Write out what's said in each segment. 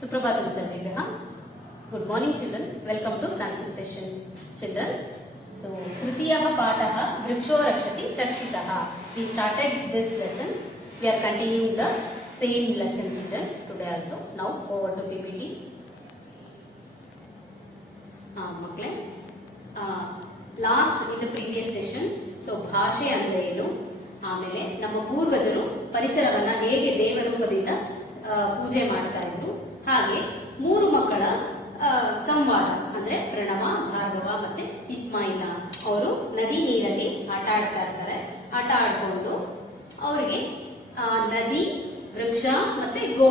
Suprabhatam Sarvebhyah. Good morning children. Welcome to Sanskrit session. Children, so Tritiyaha Pataha Vriksho Rakshati Rakshitaha. We started this lesson. We are continuing the same lesson children today also. Now over to PPT. ಮಕ್ಕಳೇ, lost in the previous session ಭಾಷೆ ಅಂದ್ರೆ ಏನು, ಆಮೇಲೆ ನಮ್ಮ ಪೂರ್ವಜರು ಪರಿಸರವನ್ನ ಹೇಗೆ ದೇವರೂಪದಿಂದ ಪೂಜೆ ಮಾಡ್ತಾ ಇದ್ರು, ಹಾಗೆ ಮೂರು ಮಕ್ಕಳ ಸಂವಾದ ಅಂದ್ರೆ ಪ್ರಣವ, ಭಾರ್ಗವ ಮತ್ತೆ ಇಸ್ಮಾಯಿಲ ಅವರು ನದಿ ನೀರಲ್ಲಿ ಆಟ ಆಡ್ತಾ ಇರ್ತಾರೆ. ಆಟ ಆಡ್ಕೊಂಡು ಅವರಿಗೆ ನದಿ, ವೃಕ್ಷ ಮತ್ತೆ ಗೋ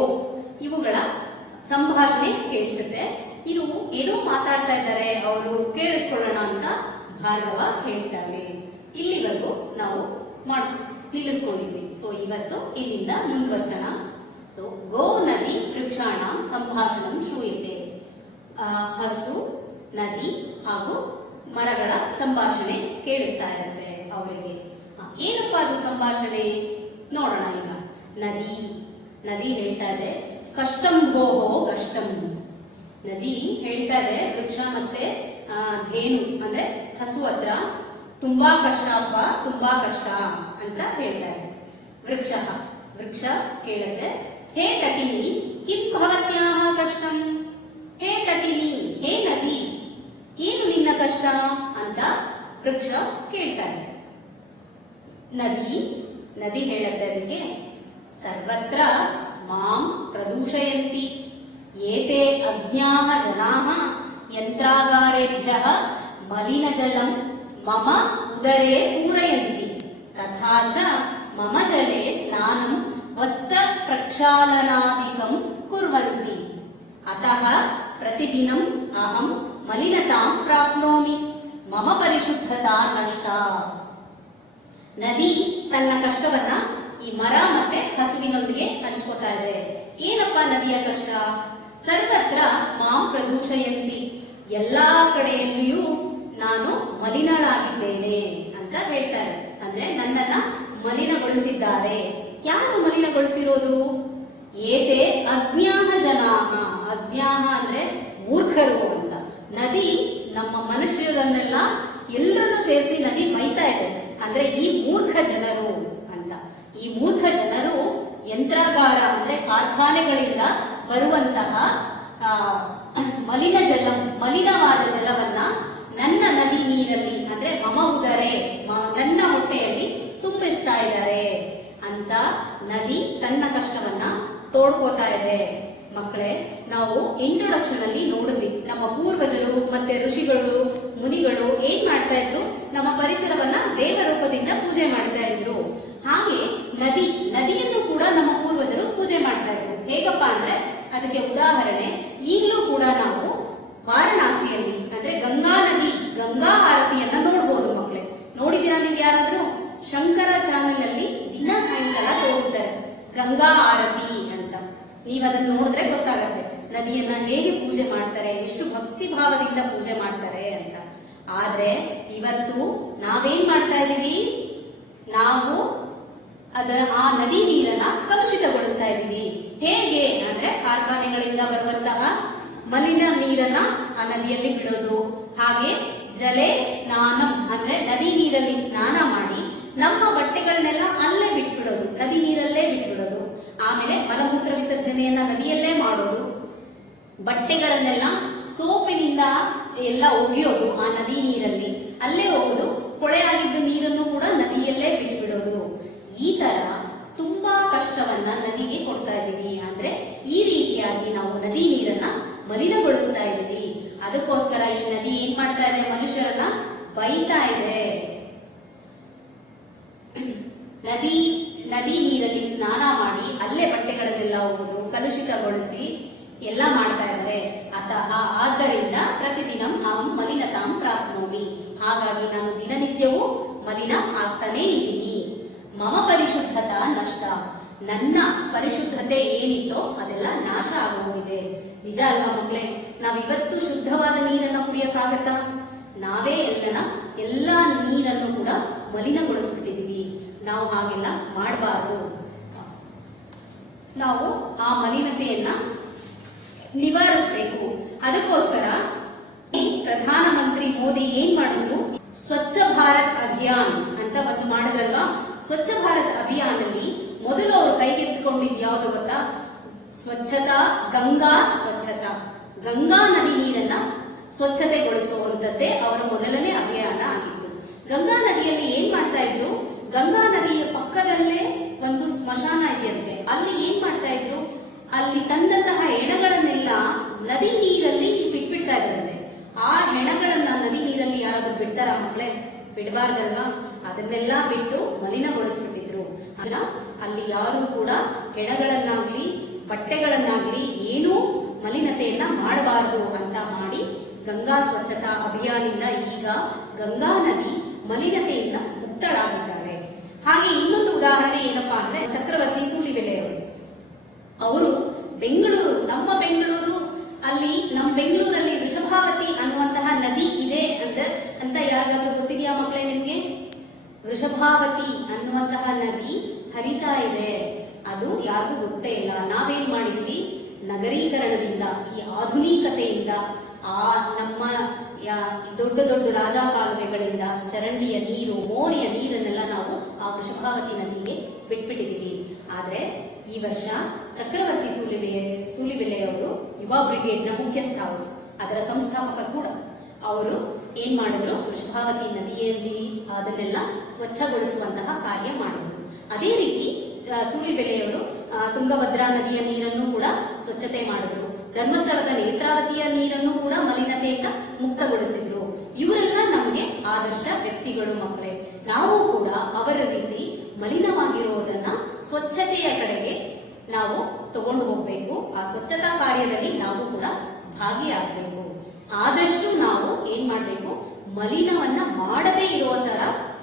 ಇವುಗಳ ಸಂಭಾಷಣೆ ಕೇಳಿಸುತ್ತೆ. ಇನ್ನು ಏನೋ ಮಾತಾಡ್ತಾ ಇದ್ದಾರೆ, ಅವರು ಕೇಳಿಸ್ಕೊಳ್ಳೋಣ ಅಂತ ಭಾರ್ಗವ ಹೇಳ್ತಾರೆ. ಇಲ್ಲಿವರೆಗೂ ನಾವು ನಿಲ್ಲಿಸ್ಕೊಂಡಿದ್ವಿ. ಸೊ ಇವತ್ತು ಇಲ್ಲಿಂದ ಮುಂದುವರ್ಸೋಣ. ಸೊ ಗೋ ನದಿ ವೃಕ್ಷಾಣ ಸಂಭಾಷಣ ಶ್ರೂಯತೆ. ಹಸು, ನದಿ ಹಾಗೂ ಮರಗಳ ಸಂಭಾಷಣೆ ಕೇಳಿಸ್ತಾ ಇರುತ್ತೆ ಅವರಿಗೆ. ಏನಪ್ಪ ಅದು ಸಂಭಾಷಣೆ ನೋಡೋಣ ಈಗ. ನದಿ ಹೇಳ್ತಾ ಇದೆ, ಕಷ್ಟಂ ಗೋಹೋ ಕಷ್ಟಂ. ನದಿ ಹೇಳ್ತಾ ಇದೆ ವೃಕ್ಷ ಮತ್ತೆ ಧೇನು ಅಂದ್ರೆ ಹಸು ಹತ್ರ ತುಂಬಾ ಕಷ್ಟ ಅಪ್ಪ, ತುಂಬಾ ಕಷ್ಟ ಅಂತ ಹೇಳ್ತಾ ಇದೆ. ವೃಕ್ಷ ಕೇಳುತ್ತೆ, ಹೇ ತಟಿನಿ ಕಿಂ ಭವತ್ಯಾಹ ಕಷ್ಟಂ. ಹೇ ತಟಿನಿ, ಹೇ ನದಿ, ಏನು ನಿನ್ನ ಕಷ್ಟ ಅಂತ ವೃಕ್ಷ ಕೇಳ್ತಾರೆ. ನದಿ ಹೇಳುತ್ತೆ ಅದಕ್ಕೆ, ಸರ್ವತ್ರ ಮಾಂ ಪ್ರದೂಷಯಂತಿ ಏತೆ ಅಜ್ಞಾಹ ಜನಾಃ ಯಂತ್ರಾಗಾರೇಭ್ಯಃ ಮಲಿನ ಜಲಂ ಮಮ ಉದರೇ ಪೂರಯಂತಿ ತಥಾ ಚ ಮಮ ಜಲೇ ಸ್ನಾನಂ ವಸ್ತ್ರ ಪ್ರಕ್ಷಾಲನಾದಿಕಂ ಕುರ್ವಂತಿ ಅತಃ ಪ್ರತಿದಿನಂ ಅಹಂ ಮಲಿನತಾಂ ಪ್ರಾಪ್ನೋಮಿ ಮಮ ಪರಿಶುದ್ಧತಾ ನಷ್ಟಾ. ನದಿ ತನ್ನ ಕಷ್ಟವನ್ನ ಈ ಮರ ಮತ್ತೆ ಹಸುವಿನೊಂದಿಗೆ ಹಂಚ್ಕೋತಾ ಇದೆ. ಏನಪ್ಪ ನದಿಯ ಕಷ್ಟ? ಸರ್ವತ್ರ ಮಾಂ ಪ್ರದೂಷಯಂತಿ, ಎಲ್ಲಾ ಕಡೆಯಲ್ಲಿಯೂ ನಾನು ಮಲಿನಳಾಗಿದ್ದೇನೆ ಅಂತ ಹೇಳ್ತಾರೆ. ಅಂದ್ರೆ ನನ್ನನ್ನ ಮಲಿನಗೊಳಿಸಿದ್ದಾರೆ. ಯಾರು ಮಲಿನಗೊಳಿಸಿರೋದು? ಏತೆ ಅಜ್ಞಾಹ ಜನಾಹ. ಅಜ್ಞಾಹ ಅಂದ್ರೆ ಮೂರ್ಖರು ಅಂತ. ನದಿ ನಮ್ಮ ಮನುಷ್ಯರನ್ನೆಲ್ಲ ಎಲ್ಲರನ್ನು ಸೇರಿಸಿ ನದಿ ಬೈತಾ ಇದೆ. ಅಂದ್ರೆ ಈ ಮೂರ್ಖ ಜನರು ಅಂತ. ಈ ಮೂರ್ಖ ಜನರು ಯಂತ್ರಾಗಾರ ಅಂದ್ರೆ ಕಾರ್ಖಾನೆಗಳಿಂದ ಬರುವಂತಹ ಮಲಿನವಾದ ಜಲವನ್ನ ನನ್ನ ನದಿ ನೀರಲ್ಲಿ ಅಂದ್ರೆ ಮಮ ಉದರೆ, ನನ್ನ ಹೊಟ್ಟೆಯಲ್ಲಿ ತುಂಬಿಸ್ತಾ ಇದ್ದಾರೆ ಅಂತ ನದಿ ತನ್ನ ಕಷ್ಟವನ್ನ ತೋಡ್ಕೋತಾ ಇದೆ. ಮಕ್ಕಳೇ, ನಾವು ಇಂಟ್ರೊಡಕ್ಷನ್ ಅಲ್ಲಿ ನೋಡಿದ್ವಿ, ನಮ್ಮ ಪೂರ್ವಜರು ಮತ್ತೆ ಋಷಿಗಳು, ಮುನಿಗಳು ಏನ್ ಮಾಡ್ತಾ ಇದ್ರು, ನಮ್ಮ ಪರಿಸರವನ್ನ ದೇವರೂಪದಿಂದ ಪೂಜೆ ಮಾಡ್ತಾ ಇದ್ರು. ಹಾಗೆ ನದಿಯನ್ನು ಕೂಡ ನಮ್ಮ ಪೂರ್ವಜರು ಪೂಜೆ ಮಾಡ್ತಾ ಇದ್ರು. ಹೇಗಪ್ಪ ಅಂದ್ರೆ ಅದಕ್ಕೆ ಉದಾಹರಣೆ, ಈಗಲೂ ಕೂಡ ನಾವು ವಾರಣಾಸಿಯಲ್ಲಿ ಅಂದ್ರೆ ಗಂಗಾ ಆರತಿಯನ್ನ ನೋಡ್ಬೋದು. ಮಕ್ಕಳೇ, ನೋಡಿದೀರಾ ನೀವು ಯಾರಾದ್ರೂ? ಶಂಕರ ಚಾನೆಲ್ ಅಲ್ಲಿ ದಿನ ಸಾಯಂಕಾಲ ತೋರಿಸ್ತಾರೆ ಗಂಗಾ ಆರತಿ ಅಂತ. ನೀವು ಅದನ್ನ ನೋಡಿದ್ರೆ ಗೊತ್ತಾಗತ್ತೆ ನದಿಯನ್ನ ಹೇಗೆ ಪೂಜೆ ಮಾಡ್ತಾರೆ, ಎಷ್ಟು ಭಕ್ತಿ ಭಾವದಿಂದ ಪೂಜೆ ಮಾಡ್ತಾರೆ ಅಂತ. ಆದ್ರೆ ಇವತ್ತು ನಾವೇನ್ ಮಾಡ್ತಾ ಇದೀವಿ? ನಾವು ಆ ನದಿ ನೀರನ್ನ ಕಲುಷಿತಗೊಳಿಸ್ತಾ ಇದೀವಿ. ಹೇಗೆ ಅಂದ್ರೆ ಕಾರ್ಖಾನೆಗಳಿಂದ ಬರುವಂತಹ ಮಲಿನ ನೀರನ್ನ ಆ ನದಿಯಲ್ಲಿ ಬಿಡೋದು, ಹಾಗೆ ಜಲೆ ಸ್ನಾನಂ ಅಂದ್ರೆ ನದಿ ನೀರಲ್ಲಿ ಸ್ನಾನ ಮಾಡಿ ನಮ್ಮ ಬಟ್ಟೆಗಳನ್ನೆಲ್ಲ ಅಲ್ಲೇ ಬಿಟ್ಬಿಡೋದು, ನದಿ ನೀರಲ್ಲೇ ಬಿಟ್ಬಿಡೋದು. ಆಮೇಲೆ ಮಲಮೂತ್ರ ವಿಸರ್ಜನೆಯನ್ನ ನದಿಯಲ್ಲೇ ಮಾಡೋದು, ಬಟ್ಟೆಗಳನ್ನೆಲ್ಲ ಸೋಪಿನಿಂದ ಎಲ್ಲ ಒಗೆಯೋದು ಆ ನದಿ ನೀರಲ್ಲಿ, ಅಲ್ಲೇ ಹೋಗೋದು. ಕೊಳೆ ಆಗಿದ್ದ ನೀರನ್ನು ಕೂಡ ನದಿಯಲ್ಲೇ ಬಿಟ್ಬಿಡೋದು. ಈ ತರ ತುಂಬಾ ಕಷ್ಟವನ್ನ ನದಿಗೆ ಕೊಡ್ತಾ ಇದೀವಿ. ಅಂದ್ರೆ ಈ ರೀತಿಯಾಗಿ ನಾವು ನದಿ ನೀರನ್ನ ಮಲಿನಗೊಳಿಸ್ತಾ ಇದೀವಿ. ಅದಕ್ಕೋಸ್ಕರ ಈ ನದಿ ಏನ್ ಮಾಡ್ತಾ ಇದೆ? ಮನುಷ್ಯರನ್ನ ಬೈತಾ ಇದೆ. ನದಿ ನೀರಲ್ಲಿ ಸ್ನಾನ ಮಾಡಿ ಅಲ್ಲೇ ಬಟ್ಟೆಗಳನ್ನೆಲ್ಲ ಹೋಗುದು, ಕಲುಷಿತಗೊಳಿಸಿ ಎಲ್ಲ ಮಾಡ್ತಾ ಇದ್ದಾರೆ. ಆದ್ದರಿಂದ ಪ್ರತಿದಿನಂ ಅಹಂ ಮಲಿನತಾಂ ಪ್ರಾಪ್ನೋಮಿ. ಹಾಗಾಗಿ ನಾನು ದಿನನಿತ್ಯವೂ ಮಲಿನ ಆಗ್ತಾನೇ ಇದ್ದೀನಿ. ಮಮ ಪರಿಶುದ್ಧತಾ ನಷ್ಟ, ನನ್ನ ಪರಿಶುದ್ಧತೆ ಏನಿತ್ತೋ ಅದೆಲ್ಲ ನಾಶ ಆಗೋಗಿದೆ. ನಿಜ ಅಲ್ವಾ ಮಕ್ಕಳೇ? ನಾವಿವತ್ತು ಶುದ್ಧವಾದ ನೀರನ್ನ ಕುಡಿಯಕ್ಕಾಗತ್ತಾ? ನಾವೇ ಎಲ್ಲ ನೀರನ್ನು ಕೂಡ ಮಲಿನಗೊಳಿಸ್ಬಿಟ್ಟಿದೀವಿ. ನಾವು ಹಾಗೆಲ್ಲ ಮಾಡಬಾರದು. ನಾವು ಆ ಮಲಿನತೆಯನ್ನ ನಿವಾರಿಸಬೇಕು. ಅದಕ್ಕೋಸ್ಕರ ಈ ಪ್ರಧಾನಮಂತ್ರಿ ಮೋದಿ ಏನ್ ಮಾಡಿದ್ರು, ಸ್ವಚ್ಛ ಭಾರತ್ ಅಭಿಯಾನ್ ಅಂತ ಒಂದು ಮಾಡಿದ್ರಲ್ವಾ. ಸ್ವಚ್ಛ ಭಾರತ್ ಅಭಿಯಾನಲ್ಲಿ ಮೊದಲು ಅವರು ಕೈಗೆತ್ತಿಕೊಂಡಿದ್ದು ಯಾವುದು ಗೊತ್ತಾ? ಸ್ವಚ್ಛತಾ ಗಂಗಾ ಸ್ವಚ್ಛತಾ, ಗಂಗಾ ನದಿ ನೀರನ್ನ ಸ್ವಚ್ಛತೆಗೊಳಿಸುವಂತದ್ದೇ ಅವರ ಮೊದಲನೇ ಅಭಿಯಾನ ಆಗಿತ್ತು. ಗಂಗಾ ನದಿಯಲ್ಲಿ ಏನ್ ಮಾಡ್ತಾ ಇದ್ರು, ಗಂಗಾ ನದಿಯ ಪಕ್ಕದಲ್ಲೇ ಒಂದು ಸ್ಮಶಾನ ಇದೆಯಂತೆ. ಅಲ್ಲಿ ಏನ್ ಮಾಡ್ತಾ ಇದ್ರು, ಅಲ್ಲಿ ತಂದಂತಹ ಹೆಣಗಳನ್ನೆಲ್ಲ ನದಿ ನೀರಲ್ಲಿ ಬಿಟ್ಬಿಡ್ತಾ ಇದ್ರಂತೆ. ಆ ಹೆಣಗಳನ್ನ ನದಿ ನೀರಲ್ಲಿ ಯಾರಾದ್ರೂ ಬಿಡ್ತಾರ ಮಕ್ಕಳೇ? ಬಿಡಬಾರ್ದಲ್ವಾ? ಅದನ್ನೆಲ್ಲ ಬಿಟ್ಟು ಮಲಿನಗೊಳಿಸ್ಬಿಟ್ಟಿದ್ರು. ಆಗ ಅಲ್ಲಿ ಯಾರು ಕೂಡ ಹೆಣಗಳನ್ನಾಗ್ಲಿ ಬಟ್ಟೆಗಳನ್ನಾಗ್ಲಿ ಏನೂ ಮಲಿನತೆಯನ್ನ ಮಾಡಬಾರದು ಅಂತ ಮಾಡಿ ಗಂಗಾ ಸ್ವಚ್ಛತಾ ಅಭಿಯಾನದಿಂದ ಈಗ ಗಂಗಾ ನದಿ ಮಲಿನತೆಯಿಂದ ಮುಕ್ತಳಾಗಿದ್ದಾರೆ. ಹಾಗೆ ಇನ್ನೊಂದು ಉದಾಹರಣೆ ಏನಪ್ಪಾ ಅಂದ್ರೆ ಚಕ್ರವರ್ತಿ ಸೂಲಿಬೆಲೆಯವರು. ಅವರು ಬೆಂಗಳೂರು, ನಮ್ಮ ಬೆಂಗಳೂರು ಅಲ್ಲಿ, ನಮ್ಮ ಬೆಂಗಳೂರಲ್ಲಿ ವೃಷಭಾವತಿ ಅನ್ನುವಂತಹ ನದಿ ಇದೆ ಅಂತ ಯಾರಿಗಾದ್ರೂ ಗೊತ್ತಿದೆಯಾ ಮಕ್ಕಳೇ ನಿಮ್ಗೆ? ವೃಷಭಾವತಿ ಅನ್ನುವಂತಹ ನದಿ ಹರಿತಾ ಇದೆ, ಅದು ಯಾರಿಗೂ ಗೊತ್ತೇ ಇಲ್ಲ. ನಾವೇನ್ ಮಾಡಿದ್ವಿ, ನಗರೀಕರಣದಿಂದ, ಈ ಆಧುನಿಕತೆಯಿಂದ, ಆ ನಮ್ಮ ದೊಡ್ಡ ದೊಡ್ಡ ರಾಜ ಕಾಲುವೆಗಳಿಂದ ಚರಂಡಿಯ ನೀರು, ಮೋರಿಯ ನೀರನ್ನೆಲ್ಲ ನಾವು ಆ ವೃಷಭಾವತಿ ನದಿಗೆ ಬಿಟ್ಬಿಟ್ಟಿದೀವಿ. ಆದ್ರೆ ಈ ವರ್ಷ ಚಕ್ರವರ್ತಿ ಸೂಲಿಬೆಲೆಯವರು ಯುವ ಬ್ರಿಗೇಡ್ನ ಮುಖ್ಯಸ್ಥ, ಅವರು ಅದರ ಸಂಸ್ಥಾಪಕ ಕೂಡ. ಅವರು ಏನ್ ಮಾಡಿದ್ರು, ವೃಷಭಾವತಿ ನದಿಯಲ್ಲಿ ಅದನ್ನೆಲ್ಲ ಸ್ವಚ್ಛಗೊಳಿಸುವಂತಹ ಕಾರ್ಯ ಮಾಡಿದ್ರು. ಅದೇ ರೀತಿ ಸೂಲಿಬೆಲೆಯವರು ತುಂಗಭದ್ರಾ ನದಿಯ ನೀರನ್ನು ಕೂಡ ಸ್ವಚ್ಛತೆ ಮಾಡಿದ್ರು. ಧರ್ಮಸ್ಥಳದ ನೇತ್ರಾವತಿಯ ನೀರನ್ನು ಕೂಡ ಮಲಿನತೆಯಿಂದ ಮುಕ್ತಗೊಳಿಸಿದ್ರು. ಇವರೆಲ್ಲ ನಮ್ಗೆ ಆದರ್ಶ ವ್ಯಕ್ತಿಗಳು ಮಕ್ಕಳೇ. ನಾವು ಕೂಡ ಅವರ ರೀತಿ ಮಲಿನವಾಗಿರುವುದನ್ನ ಸ್ವಚ್ಛತೆಯ ಕಡೆಗೆ ನಾವು ತಗೊಂಡು ಹೋಗ್ಬೇಕು. ಆ ಸ್ವಚ್ಛತಾ ಕಾರ್ಯದಲ್ಲಿ ನಾವು ಕೂಡ ಭಾಗಿಯಾಗಬೇಕು. ಆದಷ್ಟು ನಾವು ಏನ್ ಮಾಡ್ಬೇಕು, ಮಲಿನವನ್ನ ಮಾಡದೇ ಇರುವ ತರ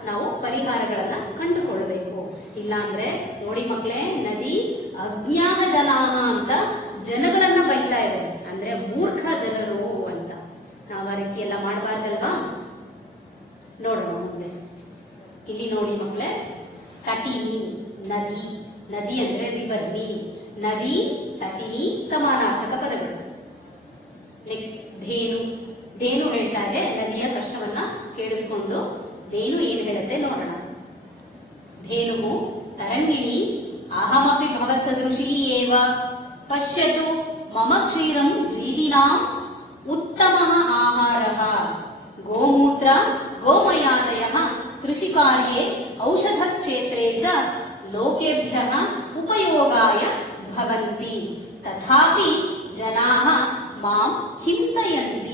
ನಾವು ಪರಿಹಾರಗಳನ್ನ ಕಂಡುಕೊಳ್ಬೇಕು. ಇಲ್ಲಾಂದ್ರೆ ನೋಡಿ ಮಕ್ಕಳೇ, ನದಿ ಅಜ್ಞಾನ ಜನಾಹ ಅಂತ ಜನಗಳನ್ನ ಬೈತಾ ಇದೆ, ಅಂದ್ರೆ ಮೂರ್ಖ ಜನರು ಅಂತ. ನಾವು ಆ ರೀತಿ ಎಲ್ಲ ಮಾಡಬಾರ್ದಲ್ವಾ? ನೋಡೋಣ ಮುಂದೆ. ಇಲ್ಲಿ ನೋಡಿ ಮಕ್ಕಳೇ, ತಟಿನಿ ನದಿ, ನದಿ ಅಂದ್ರೆ ರಿವರ್, ಮೀನ್. ನದಿ, ತಟಿನಿ ಸಮಾನಾರ್ಥಕ ಪದಗಳು. ನೆಕ್ಸ್ಟ್ ಧೇನು. ಧೇನು ಹೇಳ್ತಾ ಇದೆ ನದಿಯ ಕಷ್ಟವನ್ನ ಕೇಳಿಸ್ಕೊಂಡು ಧೇನು ಏನ್ ಹೇಳುತ್ತೆ ನೋಡೋಣ. ಧೇನು ತರಂಗಿಣಿ ಅಹಮಪಿ ಭವತ್ ಸದೃಶೀ ಏವ ಪಶ್ಯತು ಮಮ ಕ್ಷೀರಂ ಜೀವಿನಾಂ ಉತ್ತಮಃ ಆಹಾರಃ ಗೋಮೂತ್ರ ಗೋಮಯಾದಯಃ ಕೃಷಿ ಕಾರ್ಯೇ ಔಷಧ ಕ್ಷೇತ್ರೇ ಚ ಲೋಕೇಭ್ಯಃ ಉಪಯೋಗಾಯ ಭವಂತಿ ತಥಾಪಿ ಜನಾಃ ಮಾಂ ಹಿಂಸಯಂತಿ.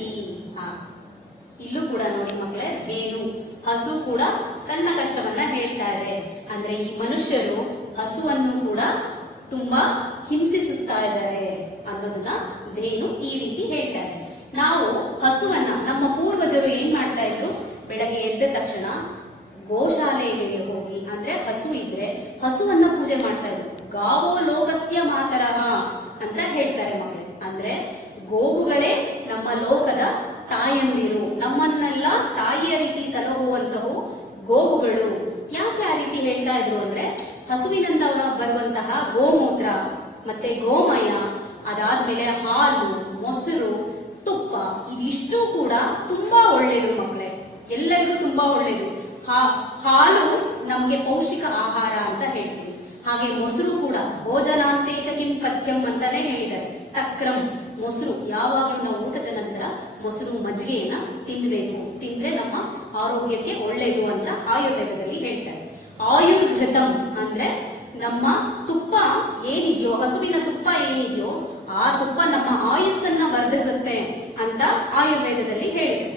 ಇಲ್ಲೂ ಕೂಡ ನೋಡಿ ಮಕ್ಕಳೇ, ಧೇನು ಹಸು ಕೂಡ ತನ್ನ ಕಷ್ಟವನ್ನ ಹೇಳ್ತಾ ಇದೆ. ಅಂದ್ರೆ ಈ ಮನುಷ್ಯರು ಹಸುವನ್ನು ಕೂಡ ತುಂಬಾ ಹಿಂಸಿಸುತ್ತಾ ಇದ್ದಾರೆ ಅನ್ನೋದನ್ನ ಧೇನು ಈ ರೀತಿ ಹೇಳ್ತಾ ಇದೆ. ನಾವು ಹಸುವನ್ನ, ನಮ್ಮ ಪೂರ್ವಜರು ಏನ್ ಮಾಡ್ತಾ ಇದ್ರು, ಬೆಳಗ್ಗೆ ಎದ್ದ ತಕ್ಷಣ ಗೋಶಾಲೆಗೆ ಹೋಗಿ, ಅಂದ್ರೆ ಹಸು ಇದ್ರೆ ಹಸುವನ್ನ ಪೂಜೆ ಮಾಡ್ತಾ ಇದ್ರು. ಗಾವೋ ಲೋಕಸ್ಯ ಮಾತರಃ ಅಂತ ಹೇಳ್ತಾರೆ ಮಕ್ಕಳು. ಅಂದ್ರೆ ಗೋವುಗಳೇ ನಮ್ಮ ಲೋಕದ ತಾಯಂದಿರು, ನಮ್ಮನ್ನೆಲ್ಲ ತಾಯಿಯ ರೀತಿ ಸಲಹುವಂತವು ಗೋವುಗಳು. ಯಾಕೆ ಆ ರೀತಿ ಹೇಳ್ತಾ ಇದ್ರು ಅಂದ್ರೆ, ಹಸುವಿನಿಂದ ಬರುವಂತಹ ಗೋಮೂತ್ರ ಮತ್ತೆ ಗೋಮಯ, ಅದಾದ್ಮೇಲೆ ಹಾಲು, ಮೊಸರು, ತುಪ್ಪ, ಇದಿಷ್ಟು ಕೂಡ ತುಂಬಾ ಒಳ್ಳೇದು ಮಕ್ಕಳೇ, ಎಲ್ಲರಿಗೂ ತುಂಬಾ ಒಳ್ಳೇದು. ಹಾಲು ನಮ್ಗೆ ಪೌಷ್ಟಿಕ ಆಹಾರ ಅಂತ ಹೇಳ್ತೀವಿ. ಹಾಗೆ ಮೊಸರು ಕೂಡ ಭೋಜನಾಂತೇಚ ಕಿಂ ಪಥ್ಯಂ ಅಂತಾನೆ ಹೇಳಿದ್ದಾರೆ. ತಕ್ರಂ ಮೊಸರು, ಯಾವಾಗಲೂ ನಾವು ಊಟದ ನಂತರ ಮೊಸರು ಮಜ್ಜಿಗೆಯನ್ನ ತಿನ್ಬೇಕು, ತಿಂದ್ರೆ ನಮ್ಮ ಆರೋಗ್ಯಕ್ಕೆ ಒಳ್ಳೆಯದು ಅಂತ ಆಯುರ್ವೇದದಲ್ಲಿ ಹೇಳ್ತಾರೆ. ಆಯುರ್ಘೃತಂ ಅಂದ್ರೆ ನಮ್ಮ ತುಪ್ಪ ಏನಿದೆಯೋ, ಹಸುವಿನ ತುಪ್ಪ ಏನಿದೆಯೋ ಆ ತುಪ್ಪ ನಮ್ಮ ಆಯುಸ್ಸನ್ನ ವರ್ಧಿಸುತ್ತೆ ಅಂತ ಆಯುರ್ವೇದದಲ್ಲಿ ಹೇಳಿದೆ.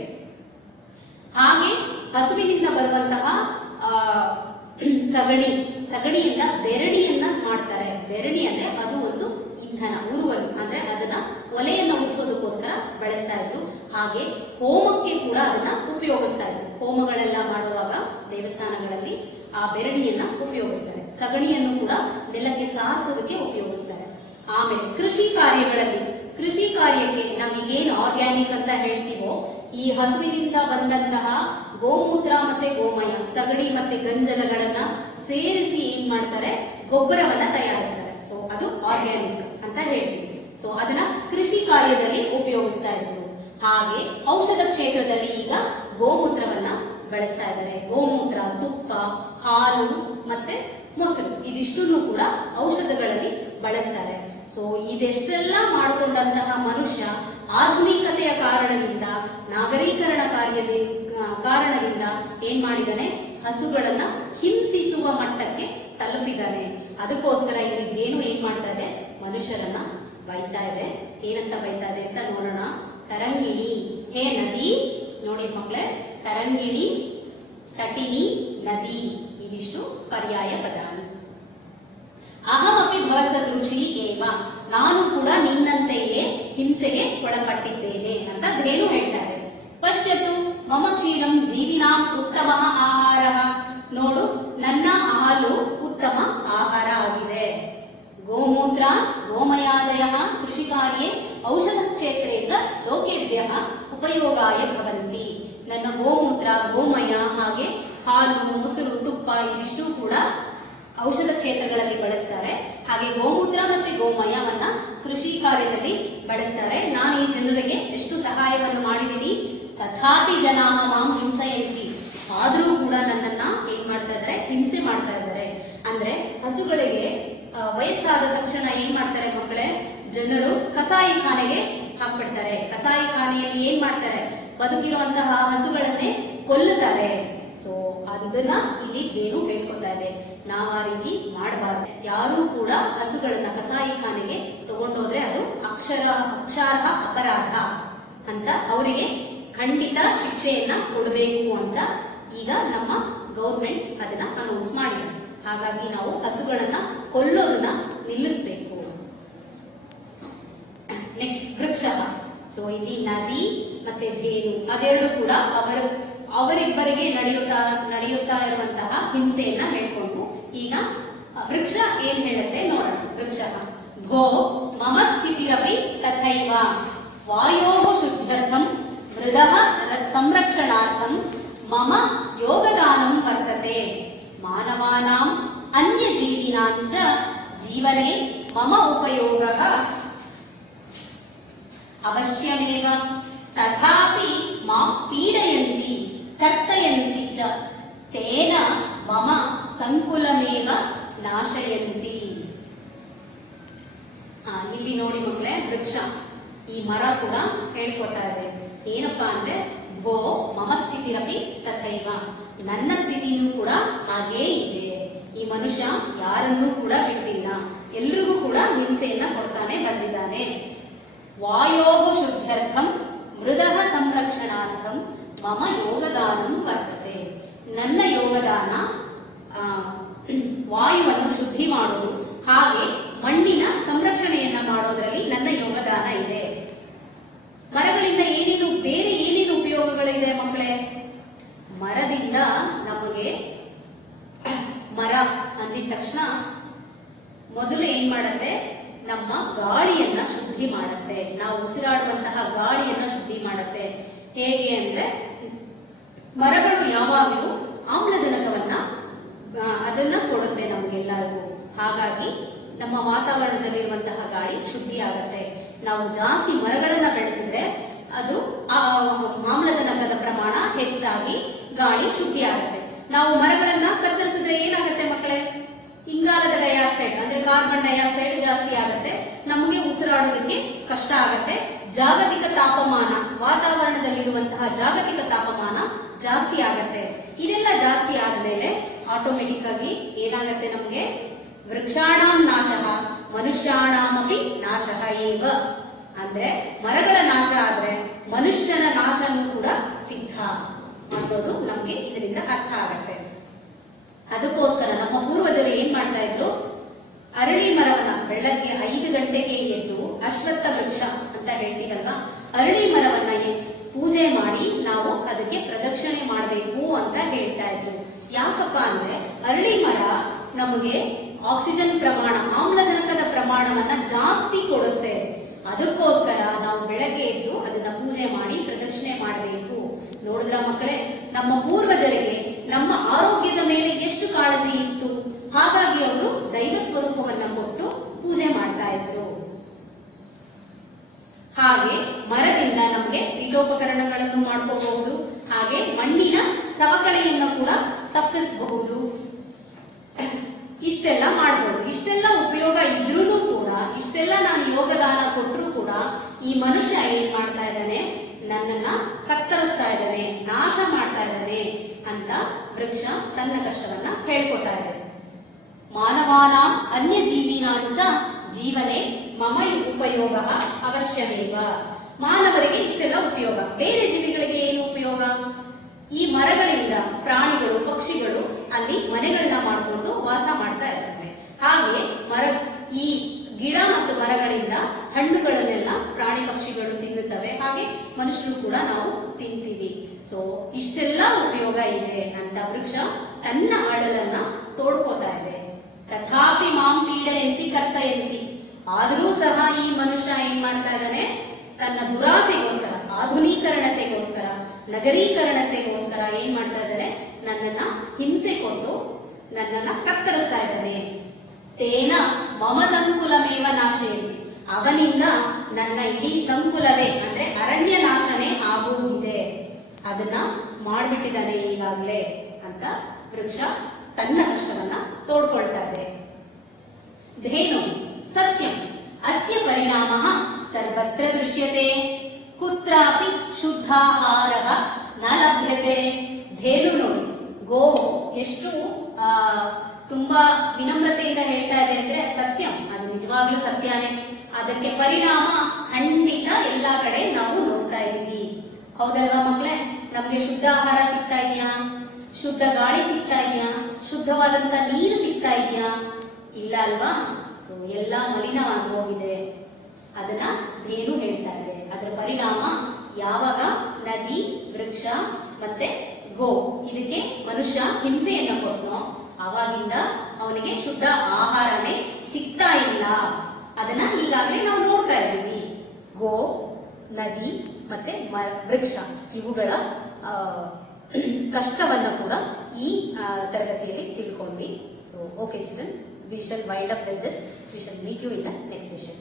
ಹಾಗೆ ಹಸುವಿನಿಂದ ಬರುವಂತಹ ಸಗಣಿಯಿಂದ ಬೆರಡಿಯನ್ನ ಮಾಡ್ತಾರೆ. ಬೆರಡಿ ಅಂದ್ರೆ ಅದು ಒಂದು ಇಂಧನ, ಉರುವಲು, ಅಂದ್ರೆ ಅದನ್ನ ಒಲೆಯನ್ನ ಉರಿಸೋದಕ್ಕೋಸ್ಕರ ಬಳಸ್ತಾ ಇದ್ರು. ಹಾಗೆ ಹೋಮಕ್ಕೆ ಕೂಡ ಅದನ್ನ ಉಪಯೋಗಿಸ್ತಾ ಇದ್ರು. ಹೋಮಗಳೆಲ್ಲ ಮಾಡುವಾಗ ದೇವಸ್ಥಾನಗಳಲ್ಲಿ ಆ ಬೆರಡಿಯನ್ನ ಉಪಯೋಗಿಸ್ತಾರೆ. ಸಗಣಿಯನ್ನು ಕೂಡ ನೆಲಕ್ಕೆ ಸಾರಿಸೋದಕ್ಕೆ ಉಪಯೋಗಿಸ್ತಾರೆ. ಆಮೇಲೆ ಕೃಷಿ ಕಾರ್ಯಗಳಲ್ಲಿ, ಕೃಷಿ ಕಾರ್ಯಕ್ಕೆ ನಾವೀಗೇನು ಆರ್ಗ್ಯಾನಿಕ್ ಅಂತ ಹೇಳ್ತೀವೋ, ಈ ಹಸುವಿನಿಂದ ಬಂದಂತಹ ಗೋಮೂತ್ರ ಮತ್ತೆ ಗೋಮಯ, ಸಗಣಿ ಮತ್ತೆ ಗಂಜಲಗಳನ್ನ ಸೇರಿಸಿ ಏನ್ ಮಾಡ್ತಾರೆ, ಗೊಬ್ಬರವನ್ನ ತಯಾರಿಸ್ತಾರೆ. ಸೊ ಅದು ಆರ್ಗ್ಯಾನಿಕ್ ಅಂತ ಹೇಳ್ತೀವಿ. ಸೊ ಸೊ ಅದನ್ನ ಕೃಷಿ ಕಾರ್ಯದಲ್ಲಿ ಉಪಯೋಗಿಸ್ತಾ ಇದ್ರು. ಹಾಗೆ ಔಷಧ ಕ್ಷೇತ್ರದಲ್ಲಿ ಈಗ ಗೋಮೂತ್ರವನ್ನ ಬಳಸ್ತಾ ಇದ್ದಾರೆ. ಗೋಮೂತ್ರ, ತುಪ್ಪ, ಹಾಲು ಮತ್ತೆ ಮೊಸರು ಇದಿಷ್ಟನ್ನು ಕೂಡ ಔಷಧಗಳಲ್ಲಿ ಬಳಸ್ತಾರೆ. ಸೊ ಇದೆಷ್ಟೆಲ್ಲ ಮಾಡಿಕೊಂಡಂತಹ ಮನುಷ್ಯ ಆಧುನಿಕತೆಯ ಕಾರಣದಿಂದ, ನಾಗರೀಕರಣ ಕಾರಣದಿಂದ ಏನ್ ಮಾಡಿದಾನೆ, ಹಸುಗಳನ್ನ ಹಿಂಸಿಸುವ ಮಟ್ಟಕ್ಕೆ ತಲುಪಿದ್ದಾನೆ. ಅದಕ್ಕೋಸ್ಕರ ಇದೇನು ಏನ್ ಮಾಡ್ತಾ ಇದೆ, ಮನುಷ್ಯರನ್ನ ಬೈತಾ ಇದೆ. ಏನಂತ ಬೈತಾ ಇದೆ ಅಂತ ನೋಡೋಣ. ತರಂಗಿಣಿ, ಹೇ ನದಿ, ನೋಡಿ ಮಕ್ಕಳೇ, ತರಂಗಿಣಿ, ತಟಿನಿ, ನದಿ ಇದಿಷ್ಟು ಪರ್ಯಾಯ ಪದ. ಅಹಮಪಿ ಭವಸದೃಶಿ ಏವ, ನಾನು ಕೂಡ ನಿನ್ನಂತೆಯೇ ಹಿಂಸೆಗೆ ಒಳಪಟ್ಟಿದ್ದೇನೆ ಅಂತ ಧೇನು ಹೇಳ್ತಾರೆ. ಪಶ್ಯತು ಮಮ ಕ್ಷೀರಂ ಜೀವಿನಾಂ ಉತ್ತಮ ಆಹಾರ, ನೋಡು ನನ್ನ ಹಾಲು ಉತ್ತಮ ಆಹಾರ ಆಗಿದೆ. ಗೋಮೂತ್ರ ಗೋಮಯಾದಯ ಕೃಷಿ ಕಾರ್ಯೇ ಔಷಧ ಕ್ಷೇತ್ರೇ ಚ ಲೋಕೇಭ್ಯಃ ಉಪಯೋಗಾಯ ಭವಂತಿ. ನನ್ನ ಗೋಮೂತ್ರ, ಗೋಮಯ, ಹಾಗೆ ಹಾಲು, ಮೊಸರು, ತುಪ್ಪ ಇದಿಷ್ಟು ಕೂಡ ಔಷಧ ಕ್ಷೇತ್ರಗಳಲ್ಲಿ ಬಳಸ್ತಾರೆ. ಹಾಗೆ ಗೋಮೂತ್ರ ಮತ್ತೆ ಗೋಮಯವನ್ನ ಕೃಷಿ ಕಾರ್ಯದಲ್ಲಿ ಬಳಸ್ತಾರೆ. ನಾನು ಈ ಜನರಿಗೆ ಎಷ್ಟು ಸಹಾಯವನ್ನು ಮಾಡಿದ್ದೀನಿ, ತಥಾಪಿ ಜನಾಹ ಮಾಂ ಹಿಂಸಯಂತಿ, ಆದ್ರೂ ಕೂಡ ನನ್ನನ್ನ ಏನ್ ಮಾಡ್ತಾ ಇದ್ದಾರೆ, ಹಿಂಸೆ ಮಾಡ್ತಾ ಇದ್ದಾರೆ. ಅಂದ್ರೆ ಹಸುಗಳಿಗೆ ವಯಸ್ಸಾದ ತಕ್ಷಣ ಏನ್ ಮಾಡ್ತಾರೆ ಮಕ್ಕಳೇ, ಜನರು ಕಸಾಯಿ ಖಾನೆಗೆ ಹಾಕ್ಬಿಡ್ತಾರೆ. ಕಸಾಯಿ ಖಾನೆಯಲ್ಲಿ ಏನ್ ಮಾಡ್ತಾರೆ, ಬದುಕಿರುವಂತಹ ಹಸುಗಳನ್ನೇ ಕೊಲ್ಲುತ್ತಾರೆ. ಸೊ ಅದನ್ನ ಇಲ್ಲಿ ಏನು ಹೇಳ್ಕೊತಾ ಇದೆ, ನಾವು ಆ ರೀತಿ ಮಾಡಬಾರ್ದು. ಯಾರು ಕೂಡ ಹಸುಗಳನ್ನ ಕಸಾಯಿ ಖಾನೆಗೆ ತಗೊಂಡೋದ್ರೆ ಅದು ಅಕ್ಷಾರ್ಹ ಅಪರಾಧ ಅಂತ ಅವರಿಗೆ ಖಂಡಿತ ಶಿಕ್ಷೆಯನ್ನ ಕೊಡಬೇಕು ಅಂತ ಈಗ ನಮ್ಮ ಗೌರ್ಮೆಂಟ್ ಅದನ್ನ ಅನೌನ್ಸ್ ಮಾಡಿದೆ. ಹಾಗಾಗಿ ನಾವು ಹಸುಗಳನ್ನ ಕೊಲ್ಲೋದನ್ನ ನಿಲ್ಲಿಸಬೇಕು. ನೆಕ್ಸ್ಟ್ ವೃಕ್ಷ. ಸೊ ಇಲ್ಲಿ ನದಿ ಮತ್ತೆ ಧೇನು ಅದೆರಡು ಕೂಡ ಅವರಿಬ್ಬರಿಗೆ ನಡೆಯುತ್ತಾ ಇರುವಂತಹ ಹಿಂಸೆಯನ್ನ ಹೇಳ್ಕೊಂಡು ಈಗ ವೃಕ್ಷ ಏನ್ ಹೇಳುತ್ತೆ ನೋಡೋಣ. ವೃಕ್ಷ ಭೋ ಮಮ ಸ್ಥಿತಿರಪಿ ತಥೈವ ವಾಯೋಃ ಶುದ್ಧ್ಯರ್ಥಂ ಮೃದಃ ಸಂರಕ್ಷಣಾರ್ಥಂ ಮಮ ಯೋಗದಾನಂ ವರ್ತತೆ ಮಾನವಾನಾಂ ಅನ್ಯಜೀವಿನಾಂ ಚ ಜೀವನೆ ಮಮ ಉಪಯೋಗಃ ಅವಶ್ಯಮೇವ ತಥಾಪಿ ಮಾಂ ಪೀಡಯಂತಿ ಕರ್ತಯಂತಿ ಚ ತೇನ ಮಮ ಸಂಕುಲಮೇವ ನಾಶಯಂತಿ. ಇಲ್ಲಿ ನೋಡಿ ಮಕ್ಕಳೇ, ವೃಕ್ಷ ಈ ಮರ ಕೂಡ ಹೇಳ್ಕೊತಾ ಇದೆ. ಏನಪ್ಪಾ ಅಂದ್ರೆ ಭೋ ಮಮ ಸ್ಥಿತಿರಪಿ ತಥೈವ, ನನ್ನ ಸ್ಥಿತಿನೂ ಕೂಡ ಹಾಗೇ ಇದೆ. ಈ ಮನುಷ್ಯ ಯಾರನ್ನೂ ಕೂಡ ಬಿಟ್ಟಿಲ್ಲ, ಎಲ್ರಿಗೂ ಕೂಡ ಹಿಂಸೆಯನ್ನ ಕೊಡ್ತಾನೆ ಬಂದಿದ್ದಾನೆ. ವಾಯೋಃ ಶುದ್ಧ್ಯರ್ಥಂ ಮೃದಃ ಸಂರಕ್ಷಣಾರ್ಥಂ ಮಮ ಯೋಗದಾನಂ ವರ್ತತೆ. ನನ್ನ ಯೋಗದಾನ ವಾಯುವನ್ನು ಶುದ್ಧಿ ಮಾಡೋದು, ಹಾಗೆ ಮಣ್ಣಿನ ಸಂರಕ್ಷಣೆಯನ್ನ ಮಾಡೋದ್ರಲ್ಲಿ ನನ್ನ ಯೋಗದಾನ ಇದೆ. ಮರಗಳಿಂದ ಬೇರೆ ಏನೇನು ಉಪಯೋಗಗಳಿದೆ ಮಕ್ಕಳೇ? ಮರದಿಂದ ನಮಗೆ, ಮರ ಅಂದಿದ ತಕ್ಷಣ ಮೊದಲು ಏನ್ ಮಾಡತ್ತೆ, ನಮ್ಮ ಗಾಳಿಯನ್ನ ಶುದ್ಧಿ ಮಾಡತ್ತೆ. ನಾವು ಉಸಿರಾಡುವಂತಹ ಗಾಳಿಯನ್ನ ಶುದ್ಧಿ ಮಾಡತ್ತೆ. ಹೇಗೆ ಅಂದ್ರೆ, ಮರಗಳು ಯಾವಾಗಲೂ ಆಮ್ಲಜನಕವನ್ನ ಅದನ್ನ ಕೊಡುತ್ತೆ ನಮಗೆಲ್ಲರಿಗೂ. ಹಾಗಾಗಿ ನಮ್ಮ ವಾತಾವರಣದಲ್ಲಿರುವಂತಹ ಗಾಳಿ ಶುದ್ಧಿ ಆಗತ್ತೆ. ನಾವು ಜಾಸ್ತಿ ಮರಗಳನ್ನ ಬೆಳೆಸಿದ್ರೆ ಅದು ಆಮ್ಲಜನಕದ ಪ್ರಮಾಣ ಹೆಚ್ಚಾಗಿ ಗಾಳಿ ಶುದ್ಧಿ ಆಗತ್ತೆ. ನಾವು ಮರಗಳನ್ನ ಕತ್ತರಿಸಿದ್ರೆ ಏನಾಗುತ್ತೆ ಮಕ್ಕಳೇ? ಇಂಗಾಲದ ಡೈಆಕ್ಸೈಡ್ ಅಂದ್ರೆ ಕಾರ್ಬನ್ ಡೈಆಕ್ಸೈಡ್ ಜಾಸ್ತಿ ಆಗತ್ತೆ, ನಮಗೆ ಉಸಿರಾಡೋದಕ್ಕೆ ಕಷ್ಟ ಆಗತ್ತೆ. ಜಾಗತಿಕ ತಾಪಮಾನ, ವಾತಾವರಣದಲ್ಲಿರುವಂತಹ ಜಾಗತಿಕ ತಾಪಮಾನ ಜಾಸ್ತಿ ಆಗತ್ತೆ. ಇದೆಲ್ಲ ಜಾಸ್ತಿ ಆದ್ಮೇಲೆ ಆಟೋಮೆಟಿಕ್ ಆಗಿ ಏನಾಗತ್ತೆ, ನಮಗೆ ವೃಕ್ಷಾಣಾಂ ನಾಶಃ ಮನುಷ್ಯಾಣಾಮಪಿ ನಾಶಃ ಏವ. ಅಂದ್ರೆ ಮರಗಳ ನಾಶ ಆದ್ರೆ ಮನುಷ್ಯನ ನಾಶನೂ ಕೂಡ ಸಿದ್ಧ ಅನ್ನೋದು ನಮ್ಗೆ ಇದರಿಂದ ಅರ್ಥ ಆಗತ್ತೆ. ಅದಕ್ಕೋಸ್ಕರ ನಮ್ಮ ಪೂರ್ವಜರು ಏನ್ ಮಾಡ್ತಾ ಇದ್ರು, ಅರಳಿ ಮರವನ್ನ ಬೆಳಗ್ಗೆ 5 ಗಂಟೆಗೆ ಎದ್ದು ಅಶ್ವತ್ಥ ವೃಕ್ಷ ಅಂತ ಹೇಳ್ತೀವಲ್ವಾ, ಅರಳಿ ಮರವನ್ನ ಪೂಜೆ ಮಾಡಿ ನಾವು ಅದಕ್ಕೆ ಪ್ರದಕ್ಷಿಣೆ ಮಾಡಬೇಕು ಅಂತ ಹೇಳ್ತಾ ಇದ್ರು. ಯಾಕಪ್ಪ ಅಂದ್ರೆ ಅರಳಿ ಮರ ನಮಗೆ ಆಕ್ಸಿಜನ್ ಪ್ರಮಾಣ, ಆಮ್ಲಜನಕದ ಪ್ರಮಾಣವನ್ನ ಜಾಸ್ತಿ ಕೊಡುತ್ತೆ. ಅದಕ್ಕೋಸ್ಕರ ನಾವು ಬೆಳಗ್ಗೆ ಎದ್ದು ಅದನ್ನ ಪೂಜೆ ಮಾಡಿ ಪ್ರದಕ್ಷಿಣೆ ಮಾಡಬೇಕು. ನೋಡಿದ್ರ ಮಕ್ಕಳೇ, ನಮ್ಮ ಪೂರ್ವಜರಿಗೆ ನಮ್ಮ ಆರೋಗ್ಯದ ಮೇಲೆ ಎಷ್ಟು ಕಾಳಜಿ ಇತ್ತು. ಹಾಗಾಗಿ ಅವರು ದೈವ ಸ್ವರೂಪವನ್ನ ಕೊಟ್ಟು ಪೂಜೆ ಮಾಡ್ತಾ ಇದ್ರು. ಹಾಗೆ ಮರದಿಂದ ನಮಗೆ ಪೀಠೋಪಕರಣಗಳನ್ನು ಮಾಡ್ಕೋಬಹುದು. ಹಾಗೆ ಮಣ್ಣಿನ ಸವಕಳಿಯನ್ನು ಕೂಡ ತಪ್ಪಿಸಬಹುದು. ಇಷ್ಟೆಲ್ಲ ಮಾಡಬಹುದು. ಇಷ್ಟೆಲ್ಲ ಉಪಯೋಗ ಇದ್ರೂ ಕೂಡ, ಇಷ್ಟೆಲ್ಲ ನಾನು ಯೋಗದಾನ ಕೊಟ್ಟರು ಕೂಡ ಈ ಮನುಷ್ಯ ಏನ್ ಮಾಡ್ತಾ ಇದ್ದಾನೆ, ನನ್ನನ್ನ ಕತ್ತರಿಸ್ತಾ ಇದ್ದಾನೆ, ನಾಶ ಮಾಡ್ತಾ ಇದ್ದಾನೆ ಅಂತ ವೃಕ್ಷ ತನ್ನ ಕಷ್ಟವನ್ನ ಹೇಳ್ಕೊತಾ ಇದೆ. ಮಾನವಾನ ಅನ್ಯ ಜೀವಿನಾಂಚ ಜೀವನೆ ಮಮ ಉಪಯೋಗ ಅವಶ್ಯಮೇವ. ಮಾನವರಿಗೆ ಇಷ್ಟೆಲ್ಲ ಉಪಯೋಗ, ಬೇರೆ ಜೀವಿಗಳಿಗೆ ಏನು ಉಪಯೋಗ? ಈ ಮರಗಳಿಂದ ಪ್ರಾಣಿಗಳು, ಪಕ್ಷಿಗಳು ಅಲ್ಲಿ ಮನೆಗಳನ್ನ ಮಾಡಿಕೊಂಡು ವಾಸ ಮಾಡ್ತಾ ಇರ್ತವೆ. ಹಾಗೆ ಈ ಗಿಡ ಮತ್ತು ಮರಗಳಿಂದ ಹಣ್ಣುಗಳನ್ನೆಲ್ಲ ಪ್ರಾಣಿ ಪಕ್ಷಿಗಳು ತಿನ್ನುತ್ತವೆ. ಹಾಗೆ ಮನುಷ್ಯರು ಕೂಡ ನಾವು ತಿಂತೀವಿ. ಸೊ ಇಷ್ಟೆಲ್ಲ ಉಪಯೋಗ ಇದೆ ಅಂತ ವೃಕ್ಷ ತನ್ನ ಅಳಲನ್ನ ತೋಡ್ಕೋತಾ ಇದೆ. ತಥಾಪಿ ಮಾಂ ಪೀಡಯಂತಿ ಕರ್ತಯಂತಿ. ಆದರೂ ಸಹ ಈ ಮನುಷ್ಯ ಏನ್ ಮಾಡ್ತಾ ಇದ್ದಾನೆ, ತನ್ನ ದುರಾಸೆಗೋಸ್ಕರ, ಆಧುನೀಕರಣತೆಗೋಸ್ಕರ, ನಗರೀಕರಣತೆಗೋಸ್ಕರ ಏನ್ ಮಾಡ್ತಾ ಇದ್ದಾರೆ, ನನ್ನನ್ನ ಹಿಂಸೆ ಕೊಟ್ಟು ನನ್ನನ್ನ ಕತ್ತರಿಸ್ತಾ ಇದ್ದಾನೆ. ತೇನ ಮಮ ಸಂಕುಲಮೇವ ನಾಶಯಂತಿ. ಅವನಿಂದ ನನ್ನ ಇಡೀ ಸಂಕುಲವೇ ಅಂದ್ರೆ ಅರಣ್ಯ ನಾಶನೇ ಆಗೋಗಿದೆ, ಅದನ್ನ ಮಾಡ್ಬಿಟ್ಟಿದ್ದಾನೆ ಈಗಾಗ್ಲೇ ಅಂತ ವೃಕ್ಷ ತನ್ನ ಕಷ್ಟವನ್ನ ತೋಡ್ಕೊಳ್ತಾ ಇದೆ. ಧೇನು ಸತ್ಯಂ ಅಸ್ಯ ಪರಿಣಾಮಃ ಸರ್ವತ್ರ ದೃಶ್ಯತೆ ಕುತ್ರಾಪಿ ಶುದ್ಧಾಹಾರಃ ನ ಲಭ್ಯತೆ. ಧೇನು ನೋಡಿ, ಗೋ ಎಷ್ಟು ತುಂಬಾ ವಿನಮ್ರತೆಯಿಂದ ಹೇಳ್ತಾ ಇದೆ ಅಂದ್ರೆ ಸತ್ಯಂ, ಅದು ನಿಜವಾಗ್ಲೂ ಸತ್ಯನೇ. ಅದಕ್ಕೆ ಪರಿಣಾಮ ಖಂಡಿತ ಎಲ್ಲಾ ಕಡೆ ನಾವು ನೋಡ್ತಾ ಇದೀವಿ. ಹೌದಲ್ವಾ ಮಕ್ಕಳೇ? ನಮ್ಗೆ ಶುದ್ಧ ಆಹಾರ ಸಿಗ್ತಾ ಇದೆಯಾ? ಶುದ್ಧ ಗಾಳಿ ಸಿಗ್ತಾ ಇದೆಯಾ? ಶುದ್ಧವಾದಂತ ನೀರು ಸಿಗ್ತಾ ಇದೆಯಾ? ಇಲ್ಲ ಅಲ್ವಾ? ಸೊ ಎಲ್ಲಾ ಮಲಿನವಾಗಿ ಹೋಗಿದೆ. ಅದನ್ನ ಧೇನು ಹೇಳ್ತಾ ಇದೆ. ಅದರ ಪರಿಣಾಮ ಯಾವಾಗ ನದಿ, ವೃಕ್ಷ ಮತ್ತೆ ಗೋ ಇದಕ್ಕೆ ಮನುಷ್ಯ ಹಿಂಸೆಯನ್ನ ಕೊಟ್ಟನೋ ಆವಾಗಿಂದ ಅವನಿಗೆ ಶುದ್ಧ ಆಹಾರನೇ ಸಿಗ್ತಾ ಇಲ್ಲ. ಅದನ್ನ ಈಗಾಗಲೇ ನಾವು ನೋಡ್ತಾ ಇದ್ದೀವಿ. ಗೋ, ನದಿ ಮತ್ತೆ ವೃಕ್ಷ ಇವುಗಳ ಕಷ್ಟವನ್ನ ಕೂಡ ಈ ತರಗತಿಯಲ್ಲಿ ತಿಳ್ಕೊಂಡ್ವಿ. So okay children, we shall wind up with this. We shall meet you in the next session.